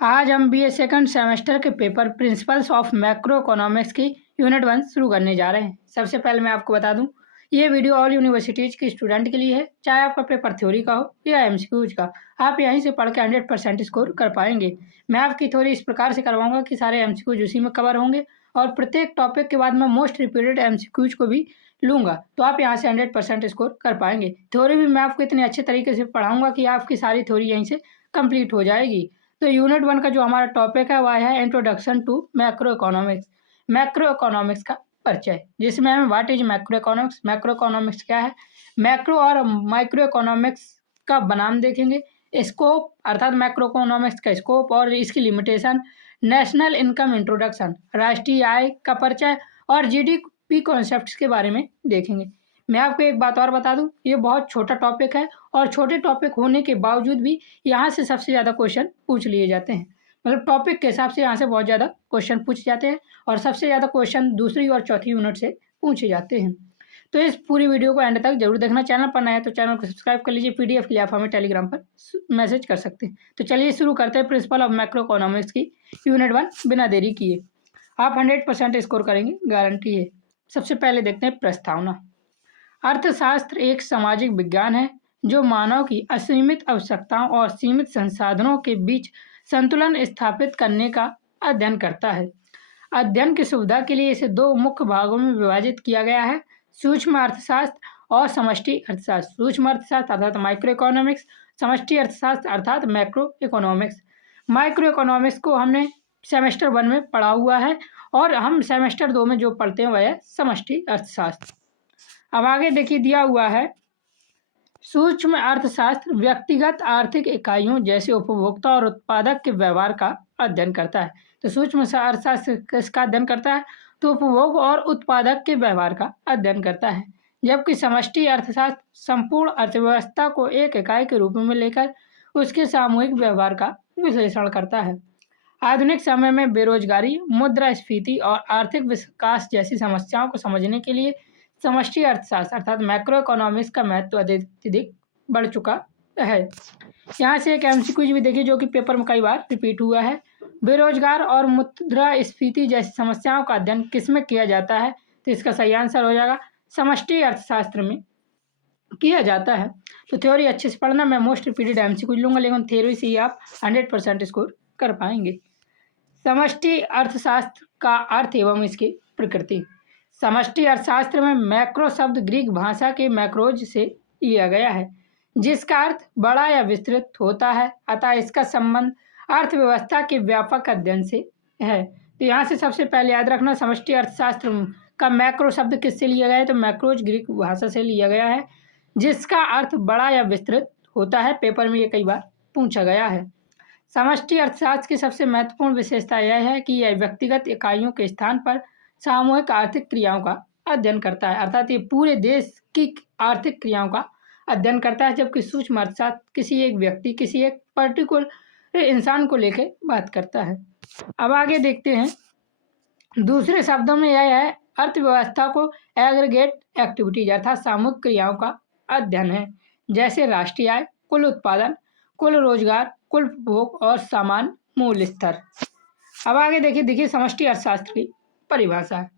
आज हम BA second semester के paper principles of macro economics की यूनिट 1 शुरू करने जा रहे हैं। सबसे पहले मैं आपको बता दूं, ये वीडियो ऑल यूनिवर्सिटीज के स्टूडेंट के लिए है, चाहे आपका पेपर थ्योरी का हो या एमसीक्यूज का। आप यहीं से पढ़ के 100% स्कोर कर पाएंगे। मैं आपकी थ्योरी इस प्रकार से करवाऊंगा कि सारे एमसीक्यूज उसी में कवर होंगे और प्रत्येक टॉपिक के बाद मैं मोस्ट रिपीटेड एमसीक्यूज को भी लूंगा, तो आप यहाँ से 100% स्कोर कर पाएंगे। थ्योरी भी मैं आपको इतने अच्छे तरीके से पढ़ाऊंगा कि आपकी सारी थ्योरी यहीं से कंप्लीट हो जाएगी। तो यूनिट 1 का जो हमारा टॉपिक है वह है introduction to macroeconomics. Macroeconomics का परिचय, जिसमें हम what is macroeconomics, macroeconomics क्या है, मैक्रो और माइक्रो इकोनॉमिक्स का बनाम देखेंगे, स्कोप अर्थात मैक्रो इकोनॉमिक्स का स्कोप और इसकी लिमिटेशन, नेशनल इनकम इंट्रोडक्शन राष्ट्रीय आय का परिचय और जीडीपी कॉन्सेप्ट्स के बारे में देखेंगे। मैं आपको एक बात और बता दूं, ये बहुत छोटा टॉपिक है और छोटे टॉपिक होने के बावजूद भी यहाँ से सबसे ज़्यादा क्वेश्चन पूछ लिए जाते हैं। मतलब टॉपिक के हिसाब से यहाँ से बहुत ज़्यादा क्वेश्चन पूछे जाते हैं और सबसे ज़्यादा क्वेश्चन दूसरी और चौथी यूनिट से पूछे जाते हैं। तो इस पूरी वीडियो को एंड तक जरूर देखना। चैनल पर नया है तो चैनल को सब्सक्राइब कर लीजिए। पीडीएफ के लिए आप हमें टेलीग्राम पर मैसेज कर सकते हैं। तो चलिए शुरू करते हैं प्रिंसिपल ऑफ मैक्रो इकोनॉमिक्स की यूनिट 1 बिना देरी किए। आप 100% स्कोर करेंगे, गारंटी है। सबसे पहले देखते हैं प्रस्तावना। अर्थशास्त्र एक सामाजिक विज्ञान है जो मानव की असीमित आवश्यकताओं और सीमित संसाधनों के बीच संतुलन स्थापित करने का अध्ययन करता है। अध्ययन की सुविधा के लिए इसे दो मुख्य भागों में विभाजित किया गया है, सूक्ष्म अर्थशास्त्र और समष्टि अर्थशास्त्र। सूक्ष्म अर्थशास्त्र अर्थात माइक्रो इकोनॉमिक्स, समष्टि अर्थशास्त्र अर्थात मैक्रो इकोनॉमिक्स। माइक्रो इकोनॉमिक्स को हमने सेमेस्टर 1 में पढ़ा हुआ है और हम सेमेस्टर 2 में जो पढ़ते हैं वह है समष्टि अर्थशास्त्र। अब आगे देखिए दिया हुआ है, सूक्ष्म अर्थशास्त्र व्यक्तिगत आर्थिक इकाइयों जैसे उपभोक्ता और उत्पादक के व्यवहार का अध्ययन करता है। तो सूक्ष्म अर्थशास्त्र किसका अध्ययन करता है, तो उपभोग और उत्पादक के व्यवहार का अध्ययन करता है। जबकि समष्टि अर्थशास्त्र संपूर्ण अर्थव्यवस्था को एक इकाई के रूप में लेकर उसके सामूहिक व्यवहार का विश्लेषण करता है। आधुनिक समय में बेरोजगारी, मुद्रास्फीति और आर्थिक विकास जैसी समस्याओं को समझने के लिए समष्टि अर्थशास्त्र अर्थात मैक्रो इकोनॉमिक्स का महत्व अत्यधिक बढ़ चुका है। यहाँ से एक एमसीक्यू भी देखिए जो कि पेपर में कई बार रिपीट हुआ है। बेरोजगार और मुद्रास्फीति जैसी समस्याओं का अध्ययन किसमें किया जाता है, तो इसका सही आंसर हो जाएगा समष्टि अर्थशास्त्र में किया जाता है। तो थ्योरी अच्छे से पढ़ना, मैं मोस्ट रिपीटेड एमसीक्यू लूंगा, लेकिन थ्योरी से ही आप 100% स्कोर कर पाएंगे। समष्टि अर्थशास्त्र का अर्थ एवं इसकी प्रकृति। समष्टि अर्थशास्त्र में मैक्रो शब्द ग्रीक भाषा के मैक्रोज से लिया गया है, जिसका अर्थ बड़ा या विस्तृत होता है, अतः इसका संबंध अर्थव्यवस्था के व्यापक अध्ययन से है। तो यहाँ से सबसे पहले याद रखना, समष्टि अर्थशास्त्र का मैक्रो शब्द किससे लिया गया है, तो मैक्रोज ग्रीक भाषा से लिया गया है, जिसका अर्थ बड़ा या विस्तृत होता है। पेपर में ये कई बार पूछा गया है। समष्टि अर्थशास्त्र की सबसे महत्वपूर्ण विशेषता यह है कि यह व्यक्तिगत इकाइयों के स्थान पर सामूहिक आर्थिक क्रियाओं का अध्ययन करता है, अर्थात ये पूरे देश की आर्थिक क्रियाओं का अध्ययन करता है। जबकि सूक्ष्म अर्थशास्त्र किसी एक व्यक्ति, किसी एक पर्टिकुलर इंसान को लेकर बात करता है। अब आगे देखते हैं, दूसरे शब्दों में यह है अर्थव्यवस्था को एग्रीगेट एक्टिविटीज अर्थात सामूहिक क्रियाओं का अध्ययन है, जैसे राष्ट्रीय आय, कुल उत्पादन, कुल रोजगार, कुल उपभोग और समान मूल्य स्तर। अब आगे देखिए समष्टि अर्थशास्त्र की परिभाषा है।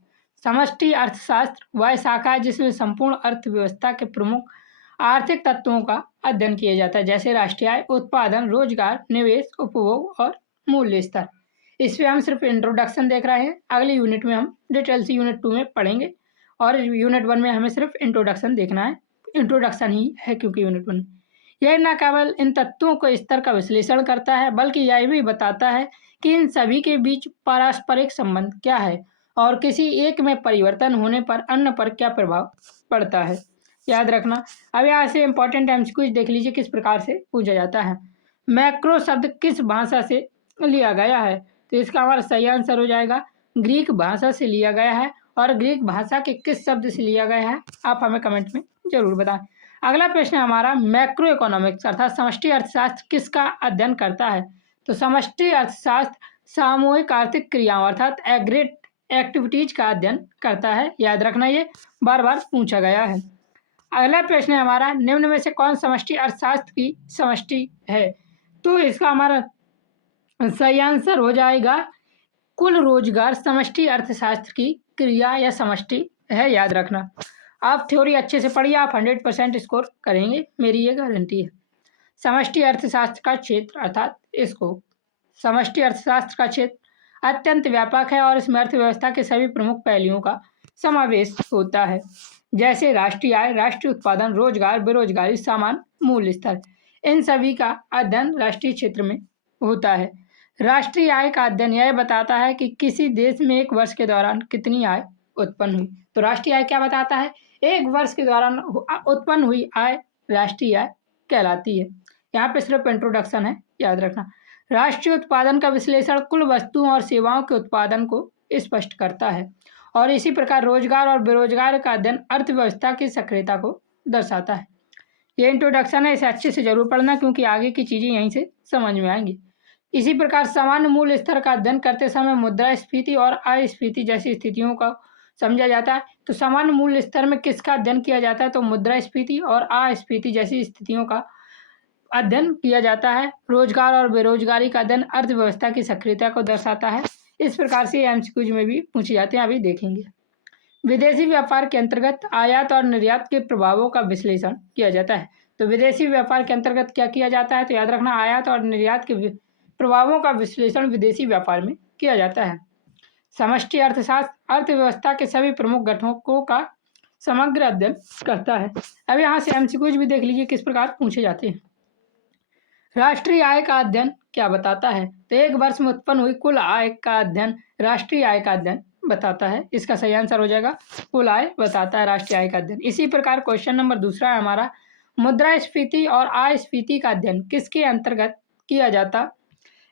समष्टि अर्थशास्त्र वह शाखा है जिसमें संपूर्ण अर्थव्यवस्था के प्रमुख आर्थिक तत्वों का अध्ययन किया जाता है, जैसे राष्ट्रीय आय, उत्पादन, रोजगार, निवेश, उपभोग और मूल्य स्तर। इसमें हम सिर्फ इंट्रोडक्शन देख रहे हैं, अगली यूनिट में हम डिटेल से यूनिट 2 में पढ़ेंगे और यूनिट 1 में हमें सिर्फ इंट्रोडक्शन देखना है। इंट्रोडक्शन ही है क्योंकि यूनिट 1 यह न केवल इन तत्वों के स्तर का विश्लेषण करता है, बल्कि यह भी बताता है कि इन सभी के बीच पारस्परिक संबंध क्या है और किसी एक में परिवर्तन होने पर अन्य पर क्या प्रभाव पड़ता है। याद रखना। अब यहाँ से इंपॉर्टेंट एमसीक्यूज देख लीजिए किस प्रकार से पूछा जाता है। मैक्रो शब्द किस भाषा से लिया गया है, तो इसका हमारा सही आंसर हो जाएगा ग्रीक भाषा से लिया गया है। और ग्रीक भाषा के किस शब्द से लिया गया है आप हमें कमेंट में जरूर बताएं। अगला प्रश्न है हमारा, मैक्रो इकोनॉमिक्स अर्थात समष्टि अर्थशास्त्र किसका अध्ययन करता है, तो समष्टि अर्थशास्त्र सामूहिक आर्थिक क्रियाओं अर्थात एग्रीगेट एक्टिविटीज का अध्ययन करता है। याद रखना, ये बार बार पूछा गया है। अगला प्रश्न है हमारा, निम्न में से कौन समष्टि अर्थशास्त्र की समष्टि है, तो इसका हमारा सही आंसर हो जाएगा कुल रोजगार समष्टि अर्थशास्त्र की क्रिया या समष्टि है, याद रखना। आप थ्योरी अच्छे से पढ़िए, आप 100% स्कोर करेंगे, मेरी ये गारंटी है। समष्टि अर्थशास्त्र का क्षेत्र अर्थात स्कोप। समष्टि अर्थशास्त्र का क्षेत्र अत्यंत व्यापक है और इसमें अर्थव्यवस्था के सभी प्रमुख पहलुओं का समावेश होता है, जैसे राष्ट्रीय आय, राष्ट्रीय उत्पादन, रोजगार, बेरोजगारी, सामान मूल्य स्तर। इन सभी का अध्ययन राष्ट्रीय क्षेत्र में होता है। राष्ट्रीय आय का अध्ययन यह बताता है कि किसी देश में एक वर्ष के दौरान कितनी आय उत्पन्न हुई। तो राष्ट्रीय आय क्या बताता है? एक वर्ष के दौरान उत्पन्न हुई आय राष्ट्रीय आय कहलाती है। यहाँ पे सिर्फ इंट्रोडक्शन है, याद रखना। राष्ट्रीय उत्पादन का विश्लेषण कुल वस्तुओं और सेवाओं के उत्पादन को स्पष्ट करता है और इसी प्रकार रोजगार और बेरोजगार का अध्ययन अर्थव्यवस्था की सक्रियता को दर्शाता है। ये इंट्रोडक्शन है, इसे अच्छे से जरूर पढ़ना क्योंकि आगे की चीजें यहीं से समझ में आएंगी। इसी प्रकार सामान्य मूल्य स्तर का अध्ययन करते समय मुद्रास्फीति और अस्फीति जैसी स्थितियों का समझा जाता है। तो सामान्य मूल्य स्तर में किसका अध्ययन किया जाता है? तो मुद्रास्फीति और अस्फीति जैसी स्थितियों का अध्ययन किया जाता है। रोजगार और बेरोजगारी का अध्ययन अर्थव्यवस्था की सक्रियता को दर्शाता है। इस प्रकार से एमसीक्यूज में भी पूछे जाते हैं, अभी देखेंगे। विदेशी व्यापार के अंतर्गत आयात और निर्यात के प्रभावों का विश्लेषण किया जाता है। तो विदेशी व्यापार के अंतर्गत क्या किया जाता है? तो याद रखना, आयात और निर्यात के प्रभावों का विश्लेषण विदेशी व्यापार में किया जाता है। समष्टि अर्थशास्त्र अर्थव्यवस्था के सभी प्रमुख घटकों का समग्र अध्ययन करता है। अब यहाँ से एमसीक्यूज भी देख लीजिए किस प्रकार पूछे जाते हैं। राष्ट्रीय आय का अध्ययन क्या बताता है? तो एक वर्ष में उत्पन्न हुई कुल आय का अध्ययन राष्ट्रीय आय का अध्ययन बताता है। इसका सही आंसर हो जाएगा कुल आय बताता है राष्ट्रीय आय का अध्ययन। इसी प्रकार क्वेश्चन नंबर दूसरा है हमारा, मुद्रास्फीति और अस्फीति का अध्ययन किसके अंतर्गत किया जाता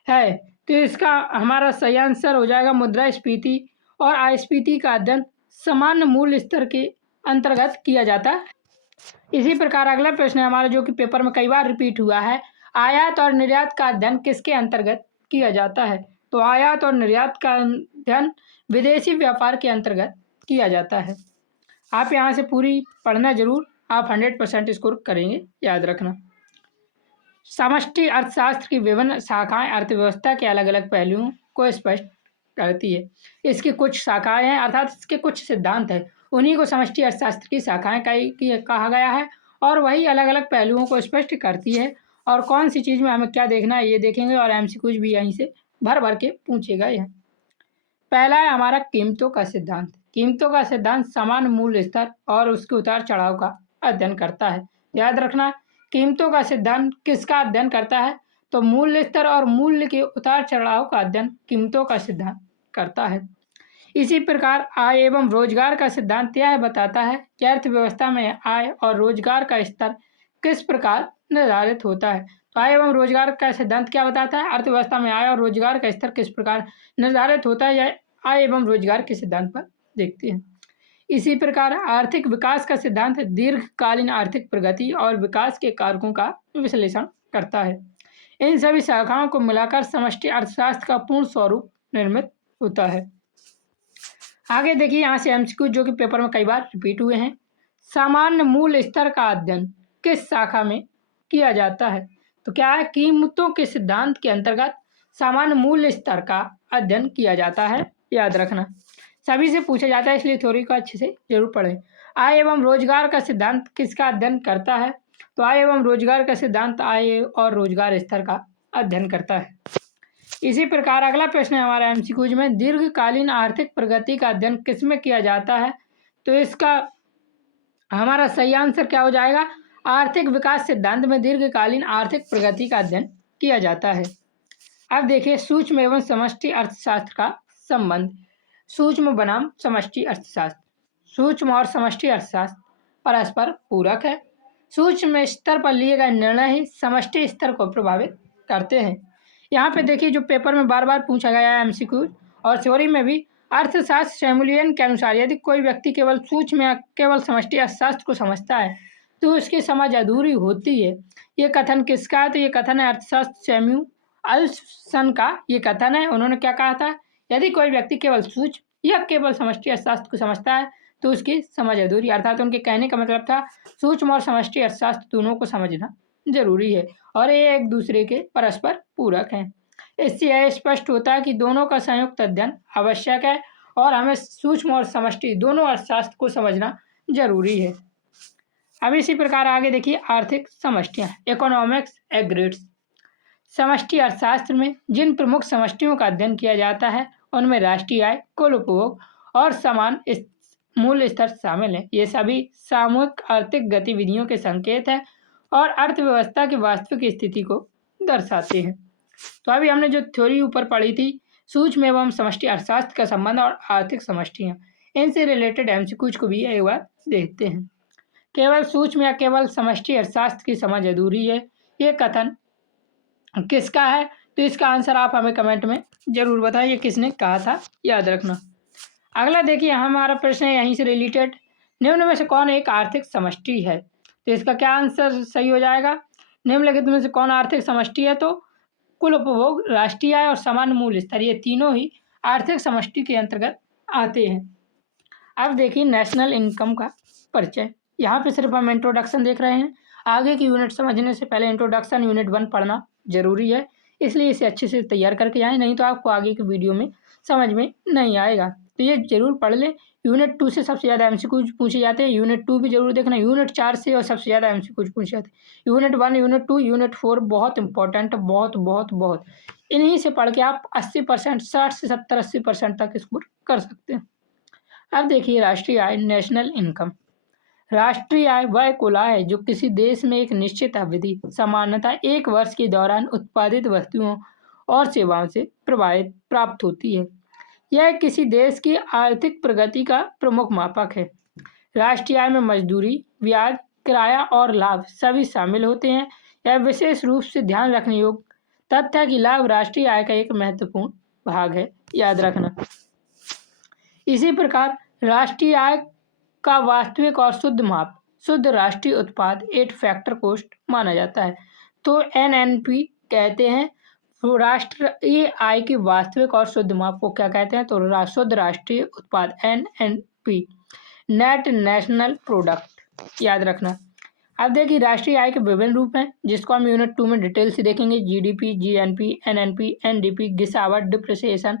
है? तो इसका हमारा सही आंसर हो जाएगा मुद्रास्फीति और अस्फीति का अध्ययन सामान्य मूल्य स्तर के अंतर्गत किया जाता है। इसी प्रकार अगला प्रश्न है हमारा, जो कि पेपर में कई बार रिपीट हुआ है, आयात और निर्यात का अध्ययन किसके अंतर्गत किया जाता है? तो आयात और निर्यात का अध्ययन विदेशी व्यापार के अंतर्गत किया जाता है। आप यहाँ से पूरी पढ़ना जरूर, आप 100% स्कोर करेंगे, याद रखना। समष्टि अर्थशास्त्र की विभिन्न शाखाएं अर्थव्यवस्था के अलग अलग पहलुओं को स्पष्ट करती है। इसकी कुछ शाखाएं हैं अर्थात इसके कुछ सिद्धांत हैं, उन्हीं को समष्टि अर्थशास्त्र की शाखाएं कहा गया है और वही अलग अलग पहलुओं को स्पष्ट करती है। और कौन सी चीज़ में हमें क्या देखना है ये देखेंगे और एमसीक्यूज भी यहीं से भर भर के पूछेगा। यह पहला है हमारा कीमतों का सिद्धांत। कीमतों का सिद्धांत समान मूल्य स्तर और उसके उतार चढ़ाव का अध्ययन करता है। याद रखना, कीमतों का सिद्धांत किसका अध्ययन करता है? तो मूल्य स्तर और मूल्य के उतार चढ़ाव का अध्ययन कीमतों का सिद्धांत करता है। इसी प्रकार आय एवं रोजगार का सिद्धांत यह बताता है कि अर्थव्यवस्था में आय और रोजगार का स्तर किस प्रकार निर्धारित होता है। तो आय एवं रोजगार का सिद्धांत क्या बताता है? अर्थव्यवस्था में आय और रोजगार का स्तर किस प्रकार निर्धारित होता है, यह आय एवं रोजगार के सिद्धांत पर देखते हैं। इसी प्रकार आर्थिक विकास का सिद्धांत दीर्घकालीन आर्थिक प्रगति और विकास के कारकों का विश्लेषण करता है। इन सभी शाखाओं को मिलाकर समष्टि अर्थशास्त्र का पूर्ण स्वरूप निर्मित होता है। आगे देखिए यहाँ से एमसीक्यू जो कि पेपर में कई बार रिपीट हुए हैं। सामान्य मूल्य स्तर का अध्ययन किस शाखा में किया जाता है? तो क्या है, कीमतों के सिद्धांत के अंतर्गत सामान्य मूल्य स्तर का अध्ययन किया जाता है, याद रखना। सभी से पूछा जाता है इसलिए थ्योरी को अच्छे से जरूर पढ़ें। आय एवं रोजगार का सिद्धांत किसका अध्ययन करता है? तो आय एवं रोजगार का सिद्धांत आय और रोजगार स्तर का अध्ययन करता है। इसी प्रकार अगला प्रश्न है हमारा एमसीक्यूज में, दीर्घकालीन आर्थिक प्रगति का अध्ययन किसमें किया जाता है? तो इसका हमारा सही आंसर क्या हो जाएगा? आर्थिक विकास सिद्धांत में दीर्घकालीन आर्थिक प्रगति का अध्ययन किया जाता है। अब देखिए सूक्ष्म एवं समष्टि अर्थशास्त्र का संबंध। सूक्ष्म बनाम समष्टि अर्थशास्त्र। सूक्ष्म और समष्टि अर्थशास्त्र परस्पर पूरक है। सूक्ष्म स्तर पर लिए गए निर्णय ही समष्टि स्तर को प्रभावित करते हैं। यहाँ पे देखिए जो पेपर में बार बार पूछा गया है एमसीक्यू और थ्योरी में भी, अर्थशास्त्र शैमुलियन के अनुसार यदि कोई व्यक्ति केवल सूक्ष्म या केवल समष्टि अर्थशास्त्र को समझता है तो उसकी समझ अधूरी होती है। ये कथन किसका है? तो ये कथन है अर्थशास्त्र सैमुअल्सन का। ये कथन है, उन्होंने क्या कहा था, यदि कोई व्यक्ति केवल सूक्ष्म या केवल समष्टि अर्थशास्त्र को समझता है तो उसकी समझ अधूरी। अर्थात उनके कहने का मतलब था सूक्ष्म और समष्टि अर्थशास्त्र दोनों को समझना जरूरी है और ये एक दूसरे के परस्पर पूरक हैं। इससे यह स्पष्ट होता है कि दोनों का संयुक्त अध्ययन आवश्यक है और हमें सूक्ष्म और समष्टि दोनों अर्थशास्त्र को समझना जरूरी है। अब इसी प्रकार आगे देखिए आर्थिक समष्टियाँ, इकोनॉमिक्स एग्रीड्स। समष्टि अर्थशास्त्र में जिन प्रमुख समष्टियों का अध्ययन किया जाता है उनमें राष्ट्रीय आय, कुल उपभोग और समान मूल्य स्तर शामिल हैं। ये सभी सामूहिक आर्थिक गतिविधियों के संकेत हैं और अर्थव्यवस्था की वास्तविक स्थिति को दर्शाते हैं। तो अभी हमने जो थ्योरी ऊपर पढ़ी थी, सूक्ष्म एवं समष्टि अर्थशास्त्र का संबंध और आर्थिक समष्टियाँ, इनसे रिलेटेड एमसीक्यूज को भी एक बार देखते हैं। केवल सूक्ष्म या केवल समष्टि अर्थशास्त्र की समझ अधूरी है, ये कथन किसका है? तो इसका आंसर आप हमें कमेंट में जरूर बताएं, ये किसने कहा था, याद रखना। अगला देखिए हमारा प्रश्न है यहीं से रिलेटेड, निम्न में से कौन एक आर्थिक समष्टि है? तो इसका क्या आंसर सही हो जाएगा? निम्नलिखित में से कौन आर्थिक समष्टि है? तो कुल उपभोग, राष्ट्रीय आय और समान मूल्य स्तर, ये तीनों ही आर्थिक समष्टि के अंतर्गत आते हैं। अब देखिए नेशनल इनकम का परिचय। यहाँ पे सिर्फ हम इंट्रोडक्शन देख रहे हैं, आगे की यूनिट समझने से पहले इंट्रोडक्शन यूनिट 1 पढ़ना जरूरी है, इसलिए इसे अच्छे से तैयार करके आए, नहीं तो आपको आगे की वीडियो में समझ में नहीं आएगा। तो ये जरूर पढ़ लें। यूनिट 2 से सबसे ज़्यादा एमसीक्यूज पूछे जाते हैं, यूनिट 2 भी जरूर देखना। यूनिट 4 से और सबसे ज़्यादा एमसीक्यूज पूछे जाते हैं। यूनिट 1, यूनिट 2, यूनिट 4 बहुत इंपॉर्टेंट, बहुत बहुत बहुत। इन्हीं से पढ़ के आप 80%, 60 से 70, 80% तक स्कोर कर सकते हैं। अब देखिए राष्ट्रीय आय, नेशनल इनकम। राष्ट्रीय आय वह कुल आय है जो किसी देश में एक निश्चित अवधि, सामान्यतः एक वर्ष के दौरान उत्पादित वस्तुओं और सेवाओं से प्राप्त होती है। यह किसी देश की आर्थिक प्रगति का प्रमुख मापक है। राष्ट्रीय आय में मजदूरी, ब्याज, किराया और लाभ सभी शामिल होते हैं। यह विशेष रूप से ध्यान रखने योग्य तथ्य है कि लाभ राष्ट्रीय आय का एक महत्वपूर्ण भाग है, याद रखना। इसी प्रकार राष्ट्रीय आय का वास्तविक और शुद्ध माप शुद्ध राष्ट्रीय उत्पाद 8 फैक्टर कोस्ट माना जाता है। तो एनएनपी कहते हैं। तो राष्ट्रीय आय की वास्तविक और शुद्ध माप को क्या कहते हैं? तो शुद्ध राष्ट्रीय उत्पाद, एनएनपी, नेट नेशनल प्रोडक्ट, याद रखना। अब देखिए राष्ट्रीय आय के विभिन्न रूप हैं जिसको हम यूनिट 2 में डिटेल से देखेंगे। जीडीपी, जीएनपी, एनएनपी, एनडीपी, गिसावट, डिप्रिसिएशन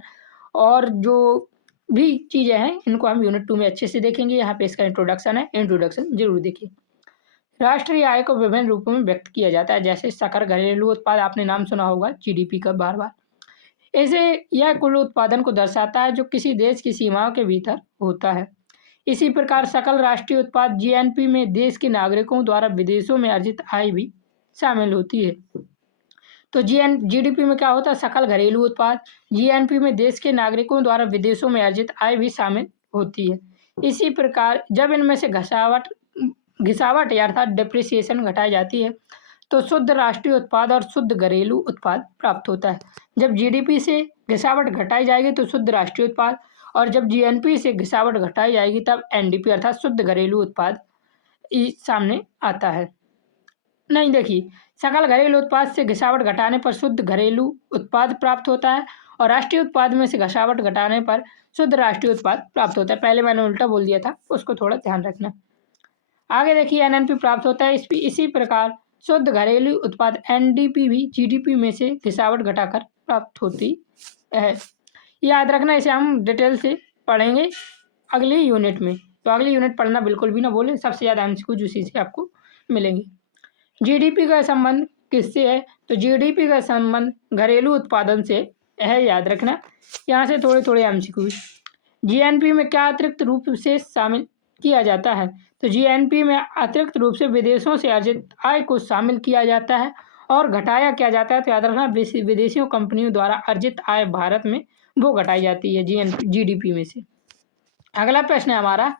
और जो भी चीज़ें हैं इनको हम यूनिट 2 में अच्छे से देखेंगे। यहाँ पे इसका इंट्रोडक्शन है, इंट्रोडक्शन जरूर देखिए। राष्ट्रीय आय को विभिन्न रूपों में व्यक्त किया जाता है, जैसे सकल घरेलू उत्पाद, आपने नाम सुना होगा जीडीपी का बार बार। ऐसे यह कुल उत्पादन को दर्शाता है जो किसी देश की सीमाओं के भीतर होता है। इसी प्रकार सकल राष्ट्रीय उत्पाद जीएनपी में देश के नागरिकों द्वारा विदेशों में अर्जित आय भी शामिल होती है। तो जीडीपी में क्या होता है? सकल घरेलू उत्पाद। जीएनपी में देश के नागरिकों द्वारा विदेशों में अर्जित आय भी शामिल होती है। इसी प्रकार जब इनमें से घिसावट अर्थात डिप्रिसिएशन घटाई जाती है तो शुद्ध राष्ट्रीय उत्पाद और शुद्ध घरेलू उत्पाद प्राप्त होता है। जब जीडीपी से घिसावट घटाई जाएगी तो शुद्ध राष्ट्रीय उत्पाद, और जब जीएनपी से घिसावट घटाई जाएगी तब एनडीपी अर्थात शुद्ध घरेलू उत्पाद सामने आता है। नहीं, देखिए सकल घरेलू उत्पाद से घिसावट घटाने पर शुद्ध घरेलू उत्पाद प्राप्त होता है और राष्ट्रीय उत्पाद में से घिसावट घटाने पर शुद्ध राष्ट्रीय उत्पाद प्राप्त होता है। पहले मैंने उल्टा बोल दिया था, उसको थोड़ा ध्यान रखना। आगे देखिए एनएनपी प्राप्त होता है। इसी प्रकार शुद्ध घरेलू उत्पाद एनडीपी भी जीडीपी में से घिसावट घटाकर प्राप्त होती है। याद रखना, इसे हम डिटेल से पढ़ेंगे अगली यूनिट में। तो अगली यूनिट पढ़ना बिल्कुल भी ना बोलें, सबसे ज़्यादा एमसीक्यू उसी से आपको मिलेंगे। जीडीपी का संबंध किससे है? तो जीडीपी का संबंध घरेलू उत्पादन से है, याद रखना। यहाँ से थोड़े थोड़े एमसीक्यू। जीएनपी में क्या अतिरिक्त रूप से शामिल किया जाता है? तो जीएनपी में अतिरिक्त रूप से विदेशों से अर्जित आय को शामिल किया जाता है और घटाया किया जाता है। तो याद रखना विदेशियों कंपनियों द्वारा अर्जित आय भारत में वो घटाई जाती है जीडीपी में से। अगला प्रश्न है हमारा,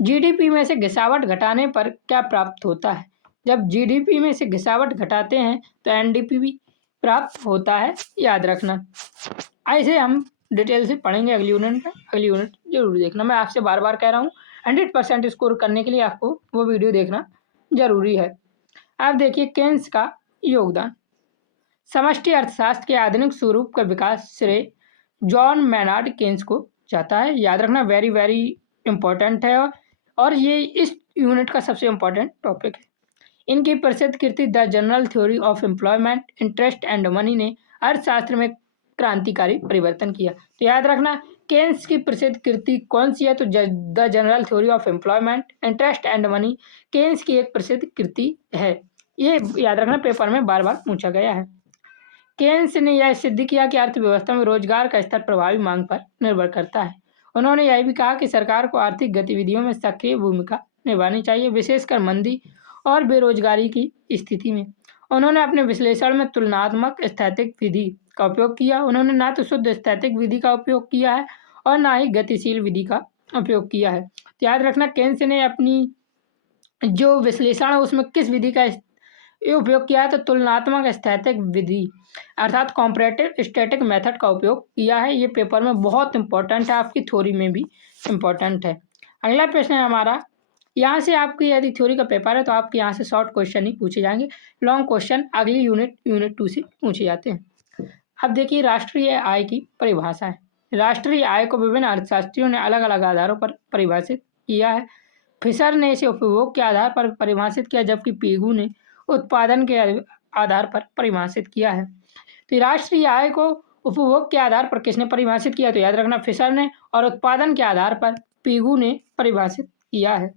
जीडीपी में से घिसावट घटाने पर क्या प्राप्त होता है? जब जीडीपी में से घिसावट घटाते हैं तो एनडीपी भी प्राप्त होता है, याद रखना। ऐसे हम डिटेल से पढ़ेंगे अगली यूनिट में। अगली यूनिट जरूर देखना, मैं आपसे बार बार कह रहा हूँ 100% स्कोर करने के लिए आपको वो वीडियो देखना जरूरी है। अब देखिए केन्स का योगदान। समष्टि अर्थशास्त्र के आधुनिक स्वरूप का विकास श्रेय जॉन मैनार्ड केन्स को जाता है, याद रखना। वेरी वेरी इंपॉर्टेंट है और ये इस यूनिट का सबसे इम्पोर्टेंट टॉपिक है। इनकी प्रसिद्ध कृति the general theory of employment, interest and money ने अर्थशास्त्र में क्रांतिकारी परिवर्तन किया। तो याद रखना केन्स की प्रसिद्ध कृति कौन सी है, तो the general theory of employment, interest and money Keynes की एक प्रसिद्ध कृति है। ये याद रखना पेपर में बार बार पूछा गया है। केन्स ने यह सिद्ध किया कि अर्थव्यवस्था में रोजगार का स्तर प्रभावी मांग पर निर्भर करता है। उन्होंने यह भी कहा कि सरकार को आर्थिक गतिविधियों में सक्रिय भूमिका निभानी चाहिए, विशेषकर मंदी और बेरोजगारी की स्थिति में। उन्होंने अपने विश्लेषण में तुलनात्मक स्थैतिक विधि का उपयोग किया। उन्होंने ना तो शुद्ध स्थैतिक विधि का उपयोग किया है और ना ही गतिशील विधि का उपयोग किया है। तो याद रखना केन्स ने अपनी जो विश्लेषण है उसमें किस विधि का उपयोग किया है, तो तुलनात्मक स्थैतिक विधि अर्थात कॉम्परेटिव स्टैटिक मेथड का उपयोग किया है। ये पेपर में बहुत इंपॉर्टेंट है, आपकी थ्योरी में भी इम्पोर्टेंट है। अगला प्रश्न है हमारा, यहाँ से आपकी यदि थ्योरी का पेपर है तो आपके यहाँ से शॉर्ट क्वेश्चन ही पूछे जाएंगे, लॉन्ग क्वेश्चन अगली यूनिट 2 से पूछे जाते हैं। अब देखिए राष्ट्रीय आय की परिभाषा है। राष्ट्रीय आय को विभिन्न अर्थशास्त्रियों ने अलग अलग आधारों पर परिभाषित किया है। फिशर ने इसे उपभोग के आधार पर परिभाषित किया, जबकि पीगू ने उत्पादन के आधार पर परिभाषित किया है। तो राष्ट्रीय आय को उपभोग के आधार पर किसने परिभाषित किया, तो याद रखना फिशर ने, और उत्पादन के आधार पर पीगू ने परिभाषित किया है।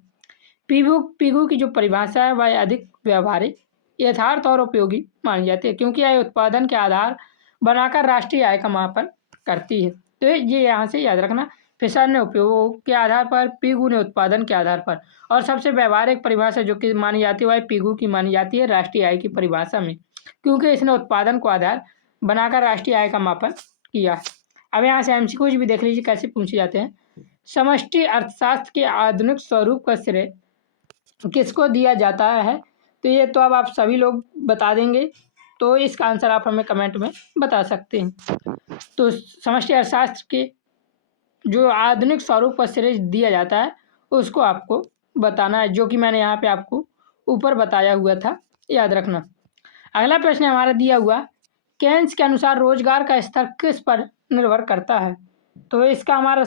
पीगू की जो परिभाषा है वह अधिक व्यवहारिक, यथार्थ और उपयोगी मानी जाती है, क्योंकि यह उत्पादन के आधार बनाकर राष्ट्रीय आय का मापन करती है। तो ये यहाँ से याद रखना, फिशर ने उपयोग के आधार पर, पीगू ने उत्पादन के आधार पर, और सबसे व्यवहारिक परिभाषा जो कि मानी जाती है वह पीगू की मानी जाती है राष्ट्रीय आय की परिभाषा में, क्योंकि इसने उत्पादन को आधार बनाकर राष्ट्रीय आय का मापन किया है। अब यहाँ से एमसीक्यूज भी देख लीजिए कैसे पूछे जाते हैं। समष्टि अर्थशास्त्र के आधुनिक स्वरूप का श्रेय किसको दिया जाता है, तो ये तो अब आप सभी लोग बता देंगे, तो इसका आंसर आप हमें कमेंट में बता सकते हैं। तो समष्टि अर्थशास्त्र के जो आधुनिक स्वरूप का श्रेय दिया जाता है उसको आपको बताना है, जो कि मैंने यहाँ पे आपको ऊपर बताया हुआ था, याद रखना। अगला प्रश्न हमारा दिया हुआ, केन्स के अनुसार रोजगार का स्तर किस पर निर्भर करता है, तो इसका हमारा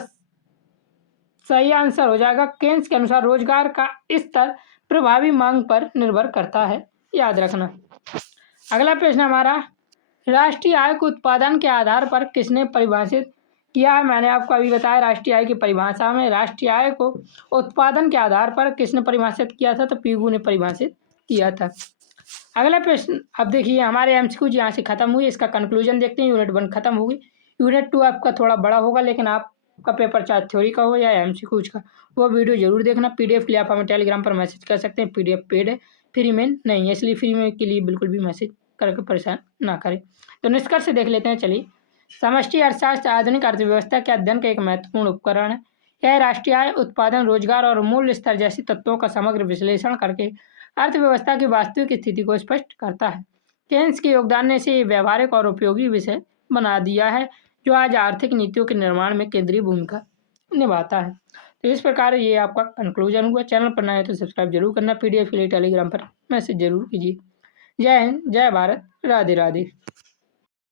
सही आंसर हो जाएगा केन्स के अनुसार रोजगार का स्तर प्रभावी मांग पर निर्भर करता है, याद रखना। अगला प्रश्न हमारा, राष्ट्रीय आय को उत्पादन के आधार पर किसने परिभाषित किया है, मैंने आपको अभी बताया राष्ट्रीय आय की परिभाषा में राष्ट्रीय आय को उत्पादन के आधार पर किसने परिभाषित किया था, तो पीगू ने परिभाषित किया था। अगला प्रश्न, अब देखिए हमारे एमसीक्यूज यहाँ से खत्म हुई, इसका कंक्लूजन देखते हैं। यूनिट 1 खत्म होगी, यूनिट 2 आपका थोड़ा बड़ा होगा, लेकिन आपका पेपर चाहे थ्योरी का हो या एमसीक्यूज का, वो वीडियो जरूर देखना। पीडीएफ के लिए आप हमें टेलीग्राम पर मैसेज कर सकते हैं, पीडीएफ पेड है, फ्री में नहीं है, इसलिए फ्री में के लिए बिल्कुल भी मैसेज करके परेशान ना करें। तो निष्कर्ष देख लेते हैं, चलिए। समष्टि अर्थशास्त्र आधुनिक अर्थव्यवस्था के अध्ययन का एक महत्वपूर्ण उपकरण है। यह राष्ट्रीय आय, उत्पादन, रोजगार और मूल्य स्तर जैसी तत्वों का समग्र विश्लेषण करके अर्थव्यवस्था की वास्तविक स्थिति को स्पष्ट करता है। केन्स के योगदान ने इसे व्यवहारिक और उपयोगी विषय बना दिया है, जो आज आर्थिक नीतियों के निर्माण में केंद्रीय भूमिका निभाता है। तो इस प्रकार ये आपका कंक्लूजन हुआ। चैनल पर नए हैं तो सब्सक्राइब जरूर करना, पीडीएफ के लिए टेलीग्राम पर मैसेज जरूर कीजिए। जय हिंद, जय भारत, राधे राधे।